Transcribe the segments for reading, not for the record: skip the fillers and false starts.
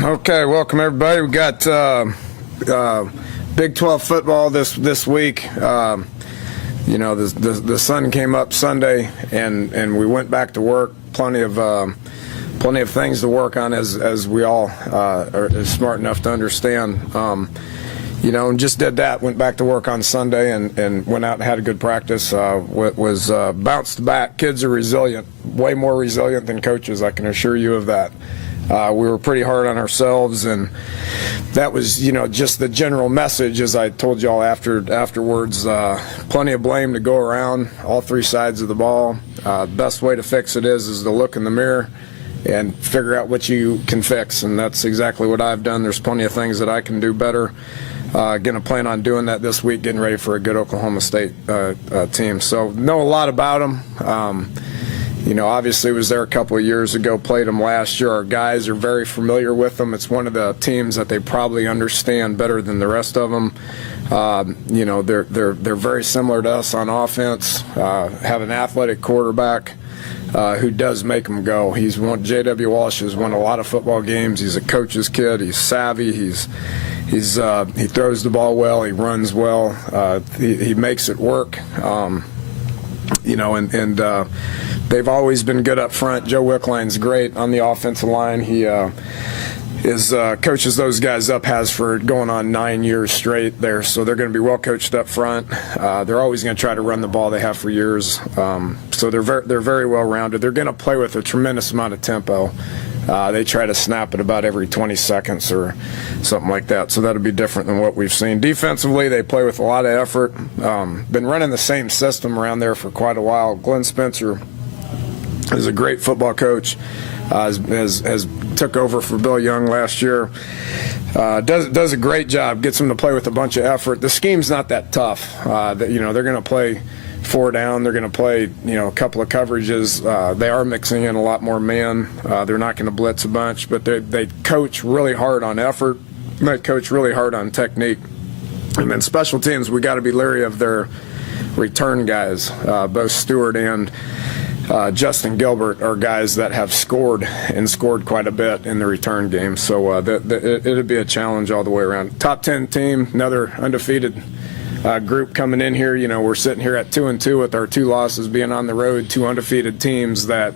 Okay, welcome everybody. We got Big 12 football this week. The sun came up Sunday, and we went back to work. Plenty of things to work on, as we all are smart enough to understand. And just did that. Went back to work on Sunday and went out and had a good practice. Was bounced back. Kids are resilient, way more resilient than coaches. I can assure you of that. We were pretty hard on ourselves, and that was, just the general message, as I told y'all afterwards. Plenty of blame to go around, all three sides of the ball. Best way to fix it is to look in the mirror and figure out what you can fix, and that's exactly what I've done. There's plenty of things that I can do better. Going to plan on doing that this week, getting ready for a good Oklahoma State team. So know a lot about them. Obviously was there a couple of years ago, played them last year. Our guys are very familiar with them. It's one of the teams that they probably understand better than the rest of them. They're very similar to us on offense. Have an athletic quarterback who does make them go. J.W. Walsh has won a lot of football games. He's a coach's kid. He's savvy. He throws the ball well. He runs well. He makes it work. They've always been good up front. Joe Wickline's great on the offensive line. He coaches those guys up, has for going on 9 years straight there. So they're going to be well coached up front. They're always going to try to run the ball. They have for years. So they're very well rounded. They're going to play with a tremendous amount of tempo. They try to snap it about every 20 seconds or something like that. So that'll be different than what we've seen. Defensively, they play with a lot of effort. Been running the same system around there for quite a while. Glenn Spencer is a great football coach. Has took over for Bill Young last year. Does a great job. Gets them to play with a bunch of effort. The scheme's not that tough. They're going to play 4 down. They're going to play a couple of coverages. They are mixing in a lot more man. They're not going to blitz a bunch, but they coach really hard on effort. They coach really hard on technique. And then special teams, we got to be leery of their return guys. Both Stewart and Justin Gilbert are guys that have scored quite a bit in the return game. So it'll be a challenge all the way around. Top 10 team, another undefeated group coming in here. We're sitting here at 2-2 with our 2 losses being on the road. 2 undefeated teams that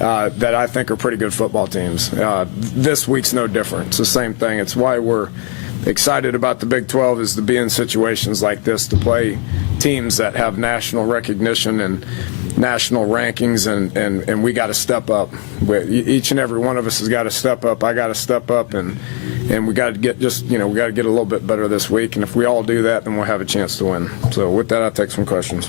I think are pretty good football teams. This week's no different. It's the same thing. It's why we're excited about the Big 12, is to be in situations like this, to play teams that have national recognition and national rankings, and we got to step up. Each and every one of us has got to step up. I got to step up, and we got to get we got to get a little bit better this week. And if we all do that, then we'll have a chance to win. So with that, I'll take some questions.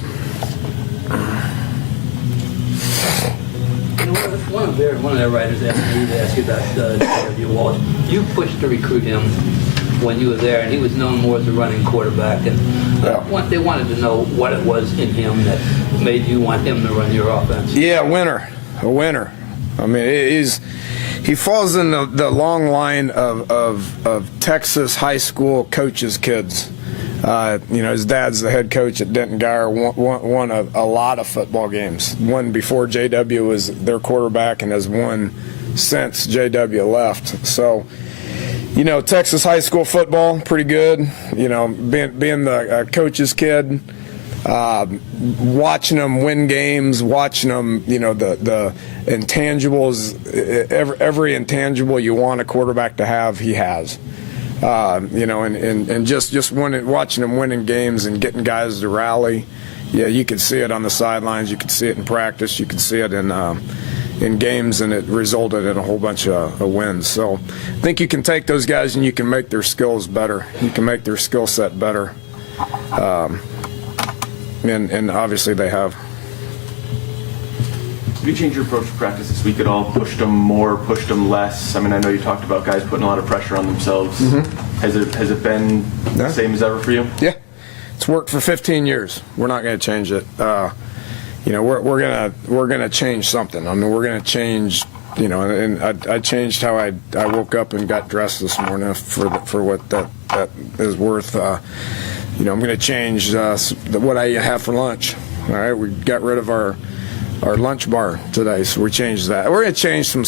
One of their writers asked me to ask you about J.W. Walsh. You pushed to recruit him when you were there, and he was known more as a running quarterback. And they wanted to know what it was in him that made you want him to run your offense. Yeah, a winner. I mean, he falls in the long line of Texas high school coaches' kids. His dad's the head coach at Denton Guyer, won a lot of football games. Won before JW was their quarterback, and has won since JW left. So, Texas high school football, pretty good. Being the coach's kid, watching them win games, watching them, the intangibles, every intangible you want a quarterback to have, he has. And just watching them winning games and getting guys to rally. Yeah, you could see it on the sidelines. You could see it in practice. You could see it in games, and it resulted in a whole bunch of wins. So I think you can take those guys and you can make their skills better. You can make their skill set better. And obviously they have. Have you changed your approach to practice this week at all? Pushed them more, pushed them less? I mean, I know you talked about guys putting a lot of pressure on themselves. Mm-hmm. Has it been the same as ever for you? Yeah. It's worked for 15 years. We're not going to change it. We're gonna change something. I mean, we're gonna change. And I changed how I woke up and got dressed this morning for what that is worth. I'm gonna change what I have for lunch. All right, we got rid of our our lunch bar today, so we changed that. We're going to change some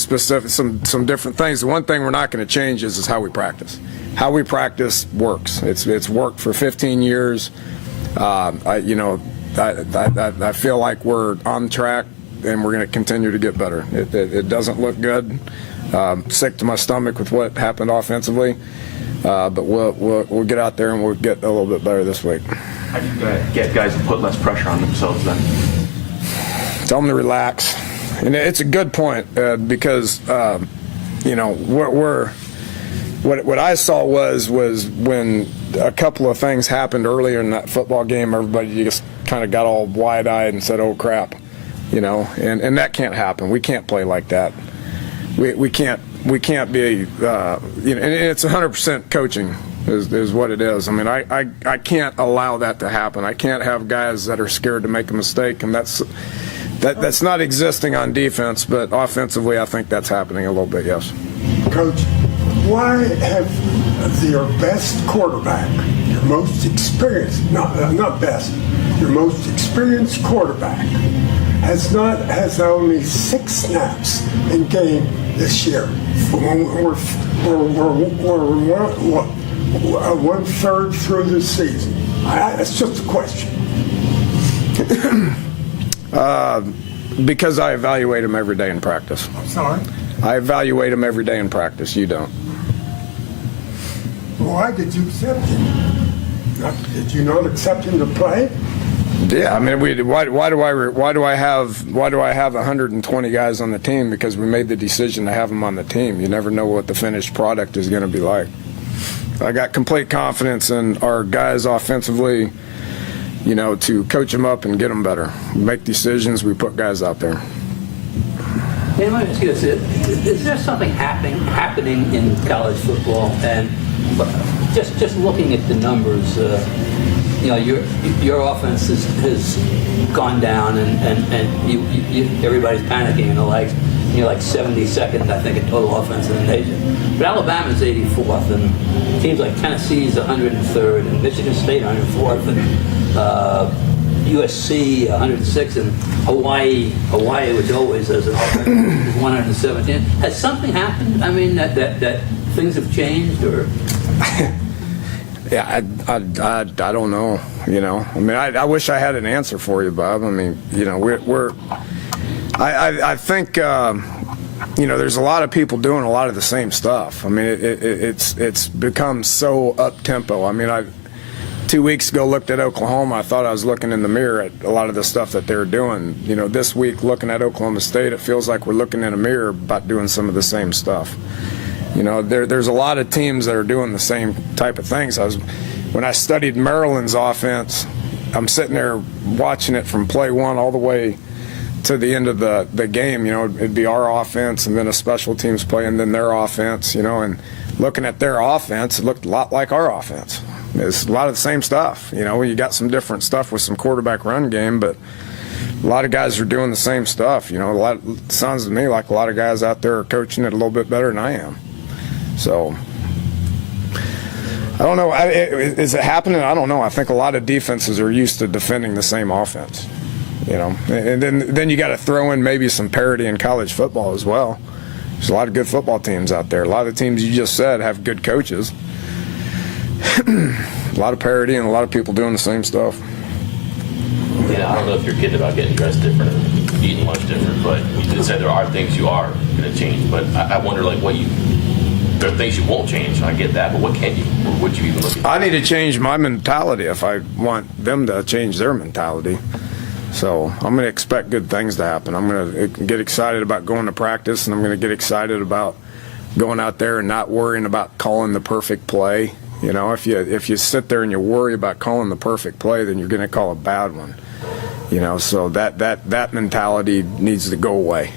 different things. The one thing we're not going to change is how we practice. How we practice works. It's worked for 15 years. I feel like we're on track, and we're going to continue to get better. It doesn't look good. Sick to my stomach with what happened offensively, but we'll get out there and we'll get a little bit better this week. How do you get guys to put less pressure on themselves then? Tell them to relax, and it's a good point because what I saw was when a couple of things happened earlier in that football game, everybody just kind of got all wide-eyed and said, "Oh crap," and that can't happen. We can't play like that. We can't be and it's 100% coaching is what it is. I mean, I can't allow that to happen. I can't have guys that are scared to make a mistake, and that's not existing on defense, but offensively I think that's happening a little bit, yes. Coach, why have your best quarterback, your most experienced, not best, your most experienced quarterback has only 6 snaps in game this year? We're 1/3 through the season. That's just a question. Because I evaluate him every day in practice. I'm sorry? I evaluate him every day in practice. You don't. Why did you accept him? Did you not accept him to play? Yeah, I mean, why do I have 120 guys on the team? Because we made the decision to have them on the team. You never know what the finished product is going to be like. I got complete confidence in our guys offensively, to coach them up and get them better. We make decisions, we put guys out there. Hey, let me ask you this. Is there something happening in college football? And just looking at the numbers, your offense has gone down, and you everybody's panicking and the likes. You're like 72nd, I think, in total offense in the nation. But Alabama's 84th, and teams like Tennessee's 103rd, and Michigan State 104th, and USC 106th, and Hawaii, which always has an offense, is 117th. Has something happened? I mean, that things have changed, or? Yeah, I don't know. I mean, I wish I had an answer for you, Bob. I mean, I think there's a lot of people doing a lot of the same stuff. I mean, it's become so up tempo. I mean, 2 weeks ago looked at Oklahoma. I thought I was looking in the mirror at a lot of the stuff that they're doing. This week looking at Oklahoma State, it feels like we're looking in a mirror about doing some of the same stuff. There's a lot of teams that are doing the same type of things. When I studied Maryland's offense, I'm sitting there watching it from play one all the way to the end of the game. It'd be our offense and then a special teams play and then their offense, and looking at their offense, it looked a lot like our offense. It's a lot of the same stuff. You got some different stuff with some quarterback run game, but a lot of guys are doing the same stuff. It sounds to me like a lot of guys out there are coaching it a little bit better than I am. So I don't know. Is it happening? I don't know. I think a lot of defenses are used to defending the same offense. And then you got to throw in maybe some parity in college football as well. There's a lot of good football teams out there. A lot of the teams you just said have good coaches. A lot of parity and a lot of people doing the same stuff. Yeah, I don't know if you're kidding about getting dressed different or eating lunch different, but you did say there are things you are going to change. But I wonder, there are things you won't change. I get that, but what can you, or would you even look at? I need to change my mentality if I want them to change their mentality. So I'm going to expect good things to happen. I'm going to get excited about going to practice, and I'm going to get excited about going out there and not worrying about calling the perfect play. If you sit there and you worry about calling the perfect play, then you're going to call a bad one. So that mentality needs to go away.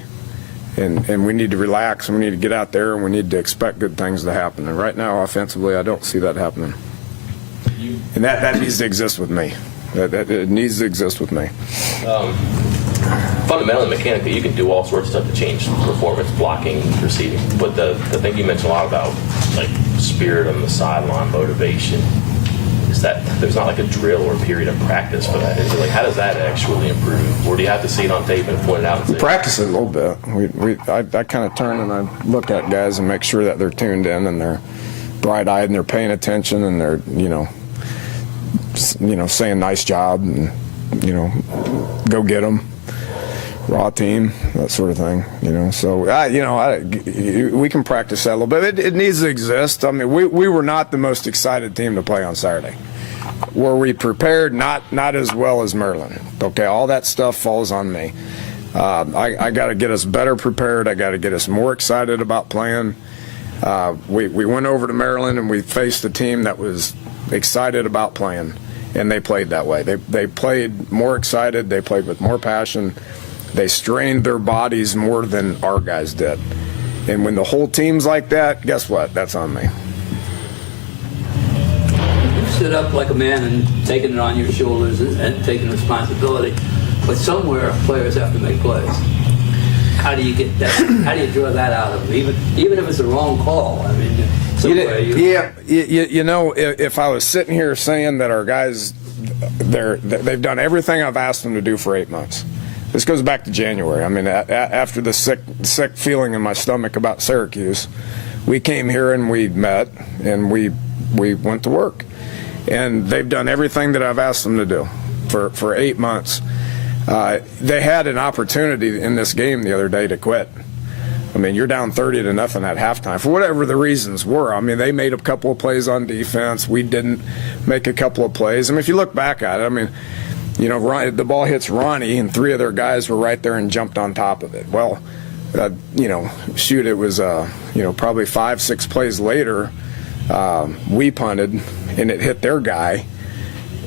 And we need to relax, and we need to get out there, and we need to expect good things to happen. And right now, offensively, I don't see that happening. And that needs to exist with me. It needs to exist with me. Fundamentally, mechanically, you can do all sorts of stuff to change performance, blocking, receiving. But the thing you mentioned a lot about, like spirit on the sideline, motivation, is that there's not like a drill or a period of practice for that? Is it like, how does that actually improve? Or do you have to see it on tape and point it out and say, Practice it a little bit. I kind of turn and I look at guys and make sure that they're tuned in and they're bright-eyed and they're paying attention and they're, saying nice job and, go get them. Raw team, that sort of thing, So, we can practice that a little bit. It needs to exist. I mean, we were not the most excited team to play on Saturday. Were we prepared? Not as well as Maryland. Okay, all that stuff falls on me. I got to get us better prepared. I got to get us more excited about playing. We went over to Maryland and we faced a team that was excited about playing, and they played that way. They played more excited. They played with more passion. They strained their bodies more than our guys did. And when the whole team's like that, guess what? That's on me. You stood up like a man and taking it on your shoulders and taking responsibility. But somewhere players have to make plays. How do you get that? How do you draw that out of them? Even if it's the wrong call. I mean, somewhere if I was sitting here saying that our guys, they've done everything I've asked them to do for 8 months. This goes back to January. I mean, after the sick feeling in my stomach about Syracuse, we came here and we met and we went to work, and they've done everything that I've asked them to do for 8 months. They had an opportunity in this game the other day to quit. I mean, you're down 30-0 at halftime for whatever the reasons were. I mean, they made a couple of plays on defense. We didn't make a couple of plays. I mean, if you look back at it, I mean, the ball hits Ronnie, and 3 of their guys were right there and jumped on top of it. Well, it was, probably 5-6 plays later, we punted, and it hit their guy,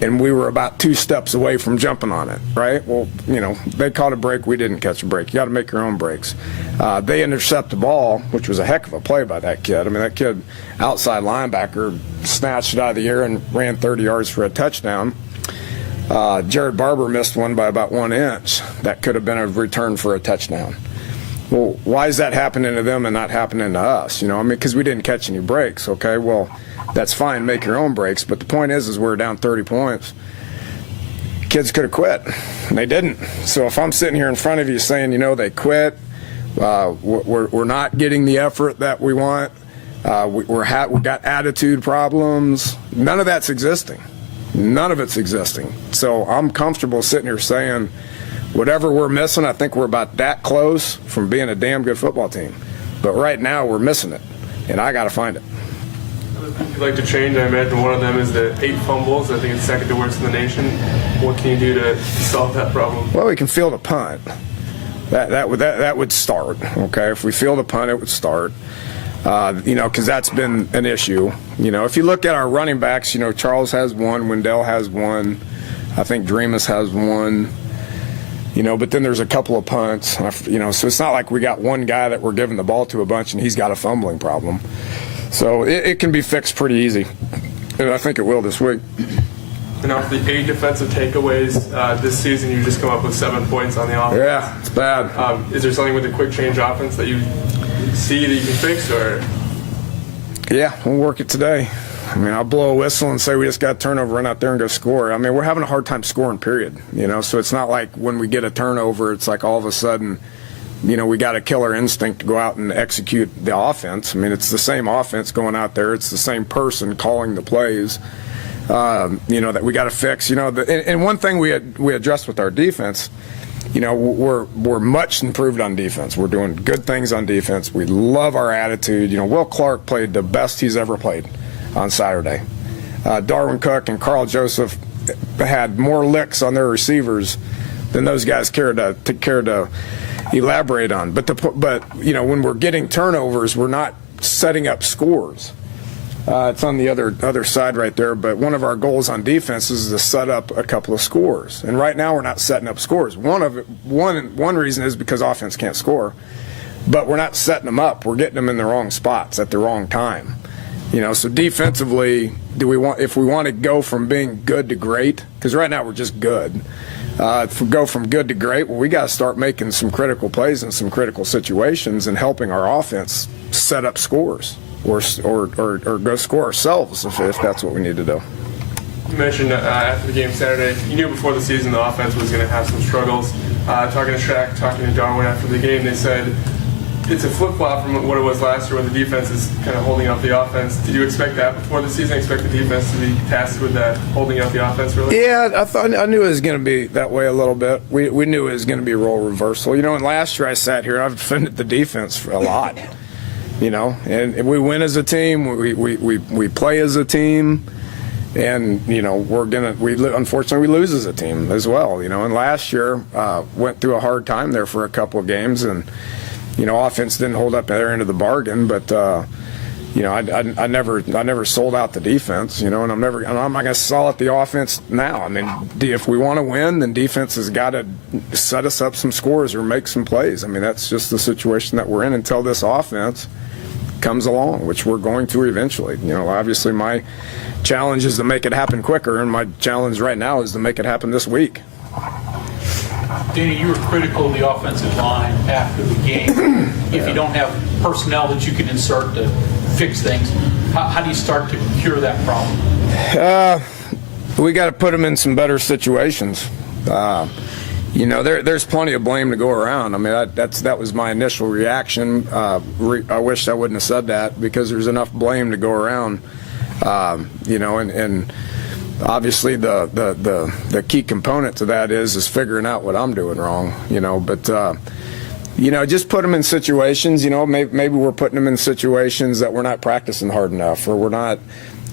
and we were about 2 steps away from jumping on it, right? Well, they caught a break. We didn't catch a break. You got to make your own breaks. They intercept the ball, which was a heck of a play by that kid. I mean, that kid, outside linebacker, snatched it out of the air and ran 30 yards for a touchdown. Jared Barber missed one by about 1 inch. That could have been a return for a touchdown. Well, why is that happening to them and not happening to us? Because we didn't catch any breaks. Okay, well, that's fine. Make your own breaks. But the point is we're down 30 points. Kids could have quit. And they didn't. So if I'm sitting here in front of you saying, they quit, we're not getting the effort that we want, we've got attitude problems, none of that's existing. None of it's existing. So I'm comfortable sitting here saying whatever we're missing, I think we're about that close from being a damn good football team. But right now we're missing it, and I got to find it. You'd like to change? I imagine one of them is the 8 fumbles. I think it's second to worst in the nation. What can you do to solve that problem? Well, we can field a punt. That would start. Okay, if we field a punt, it would start. Because that's been an issue. If you look at our running backs, Charles has one, Wendell has one, I think Dreamus has one, but then there's a couple of punts, so it's not like we got one guy that we're giving the ball to a bunch and he's got a fumbling problem. So it can be fixed pretty easy, and I think it will this week. And off the 8 defensive takeaways this season, you just come up with 7 points on the offense. Yeah, it's bad. Is there something with the quick change offense that you see that you can fix, or? Yeah, we'll work it today. I mean, I'll blow a whistle and say we just got a turnover, run out there and go score. I mean, we're having a hard time scoring, period. So it's not like when we get a turnover, it's like all of a sudden, we got a killer instinct to go out and execute the offense. I mean, it's the same offense going out there. It's the same person calling the plays, that we got to fix. And one thing we addressed with our defense, we're much improved on defense. We're doing good things on defense. We love our attitude. Will Clark played the best he's ever played on Saturday. Darwin Cook and Carl Joseph had more licks on their receivers than those guys cared to elaborate on. But when we're getting turnovers, we're not setting up scores. It's on the other side right there, but one of our goals on defense is to set up a couple of scores. And right now we're not setting up scores. One reason is because offense can't score, but we're not setting them up. We're getting them in the wrong spots at the wrong time. So defensively, if we want to go from being good to great, because right now we're just good. If we go from good to great, well, we got to start making some critical plays in some critical situations and helping our offense set up scores. Or go score ourselves if that's what we need to do. You mentioned after the game Saturday, you knew before the season the offense was going to have some struggles. Talking to Shaq, talking to Darwin after the game, they said it's a flip-flop from what it was last year where the defense is kind of holding up the offense. Did you expect that before the season? Expect the defense to be tasked with that, holding up the offense, really? Yeah, I knew it was going to be that way a little bit. We knew it was going to be a role reversal. And last year I sat here, I've defended the defense for a lot. And we win as a team. We play as a team. And unfortunately we lose as a team as well. And last year went through a hard time there for a couple of games, and offense didn't hold up their end of the bargain. But I never sold out the defense. And I'm not going to sell out the offense now. I mean, if we want to win, then defense has got to set us up some scores or make some plays. I mean, that's just the situation that we're in until this offense comes along, which we're going to eventually. Obviously my challenge is to make it happen quicker, and my challenge right now is to make it happen this week. Danny, you were critical of the offensive line after the game. If you don't have personnel that you can insert to fix things, how do you start to cure that problem? We got to put them in some better situations. There's plenty of blame to go around. I mean, that was my initial reaction. I wish I wouldn't have said that, because there's enough blame to go around. And obviously the key component to that is figuring out what I'm doing wrong. But just put them in situations. Maybe we're putting them in situations that we're not practicing hard enough, or we're not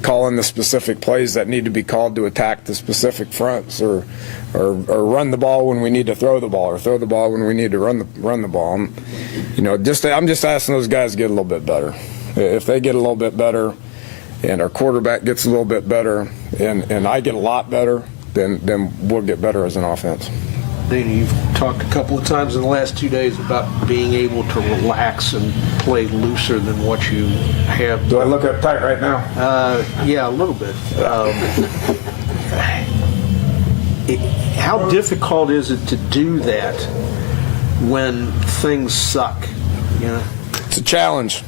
calling the specific plays that need to be called to attack the specific fronts, or run the ball when we need to throw the ball, or throw the ball when we need to run the ball. I'm just asking those guys to get a little bit better. If they get a little bit better, and our quarterback gets a little bit better, and I get a lot better, then we'll get better as an offense. Danny, you've talked a couple of times in the last 2 days about being able to relax and play looser than what you have. Do I look uptight right now? Yeah, a little bit. How difficult is it to do that when things suck? It's a challenge.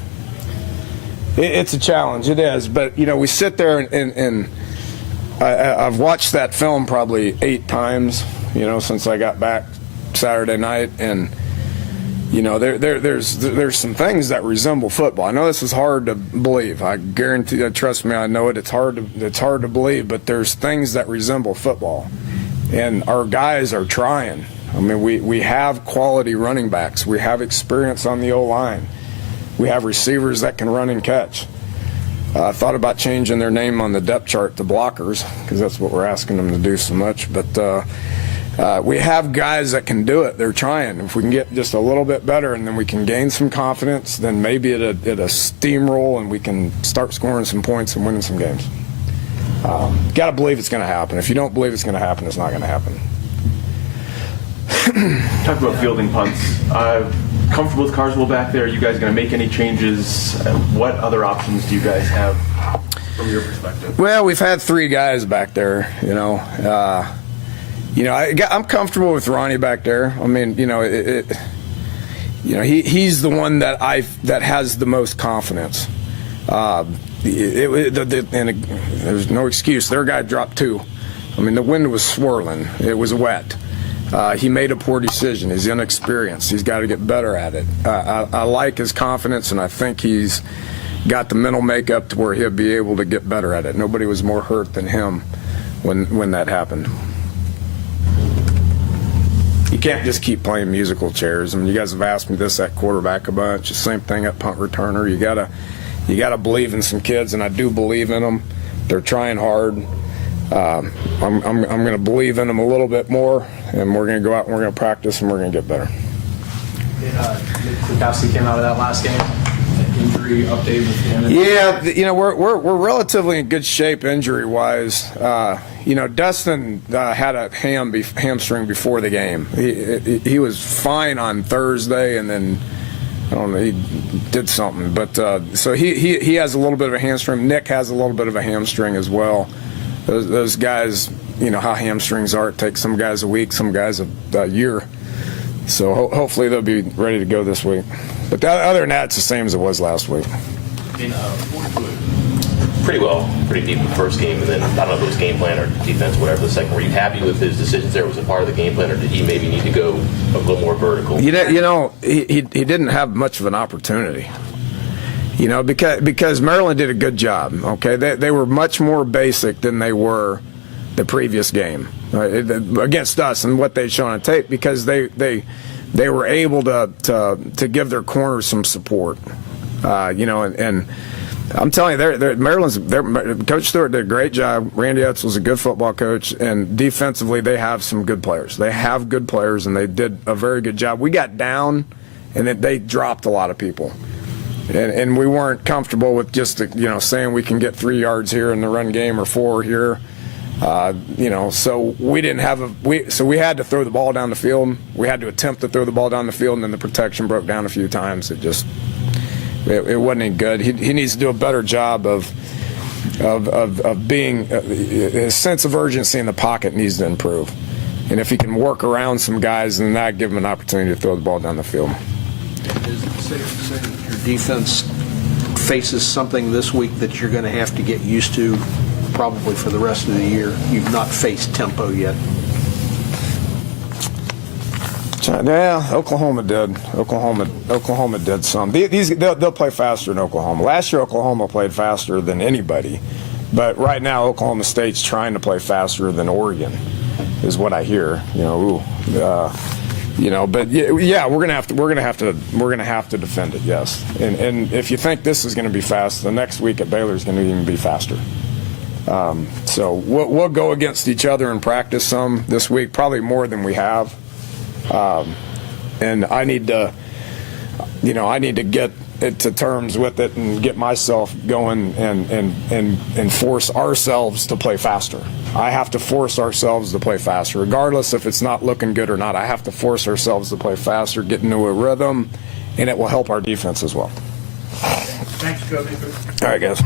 It's a challenge. It is. But, we sit there and I've watched that film probably 8 times, since I got back Saturday night. And, there's some things that resemble football. I know this is hard to believe. I guarantee, trust me, I know it. It's hard to believe, but there's things that resemble football. And our guys are trying. I mean, we have quality running backs. We have experience on the O-line. We have receivers that can run and catch. I thought about changing their name on the depth chart to blockers, because that's what we're asking them to do so much. But we have guys that can do it. They're trying. If we can get just a little bit better, and then we can gain some confidence, then maybe it'll steamroll and we can start scoring some points and winning some games. Got to believe it's going to happen. If you don't believe it's going to happen, it's not going to happen. Talk about fielding punts. Comfortable with Carswell back there? Are you guys going to make any changes? What other options do you guys have from your perspective? Well, we've had 3 guys back there. I'm comfortable with Ronnie back there. I mean, he's the one that has the most confidence. And there's no excuse. Their guy dropped 2. I mean, the wind was swirling. It was wet. He made a poor decision. He's inexperienced. He's got to get better at it. I like his confidence, and I think he's got the mental makeup to where he'll be able to get better at it. Nobody was more hurt than him when that happened. You can't just keep playing musical chairs. I mean, you guys have asked me this at quarterback a bunch. The same thing at punt returner. You gotta believe in some kids, and I do believe in them. They're trying hard. I'm going to believe in them a little bit more, and we're going to go out and we're going to practice and we're going to get better. Kwiatkowski came out of that last game. Injury update with him. Yeah, we're relatively in good shape injury-wise. Dustin had a hamstring before the game. He was fine on Thursday, and then I don't know, he did something. But so he has a little bit of a hamstring. Nick has a little bit of a hamstring as well. Those guys, how hamstrings are. It takes some guys a week, some guys a year. So hopefully they'll be ready to go this week. But other than that, it's the same as it was last week. pretty deep in the first game, and then I don't know if it was game plan or defense, whatever, the second. Were you happy with his decisions there? Was it part of the game plan, or did he maybe need to go a little more vertical? He didn't have much of an opportunity. Because Maryland did a good job. Okay, they were much more basic than they were the previous game against us and what they'd shown on tape, because they were able to give their corners some support. And I'm telling you, Maryland's Coach Stewart did a great job. Randy Etzel's a good football coach, and defensively they have some good players. They have good players, and they did a very good job. We got down, and they dropped a lot of people. And we weren't comfortable with just saying we can get 3 yards here in the run game or 4 here, So we didn't have so we had to throw the ball down the field. We had to attempt to throw the ball down the field, and then the protection broke down a few times. It wasn't any good. He needs to do a better job of being his sense of urgency in the pocket needs to improve. And if he can work around some guys, then that give him an opportunity to throw the ball down the field. Is it safe to say that your defense faces something this week that you're going to have to get used to probably for the rest of the year? You've not faced tempo yet. Yeah, Oklahoma did. Oklahoma did some. They'll play faster than Oklahoma. Last year, Oklahoma played faster than anybody, but right now, Oklahoma State's trying to play faster than Oregon, is what I hear. But yeah, we're gonna have to defend it. Yes, and if you think this is going to be fast, the next week at Baylor is going to even be faster. So we'll go against each other in practice some this week, probably more than we have. And I need to get it to terms with it and get myself going and force ourselves to play faster. I have to force ourselves to play faster, regardless if it's not looking good or not. I have to force ourselves to play faster, get into a rhythm, and it will help our defense as well. Thanks, Coach. All right, guys.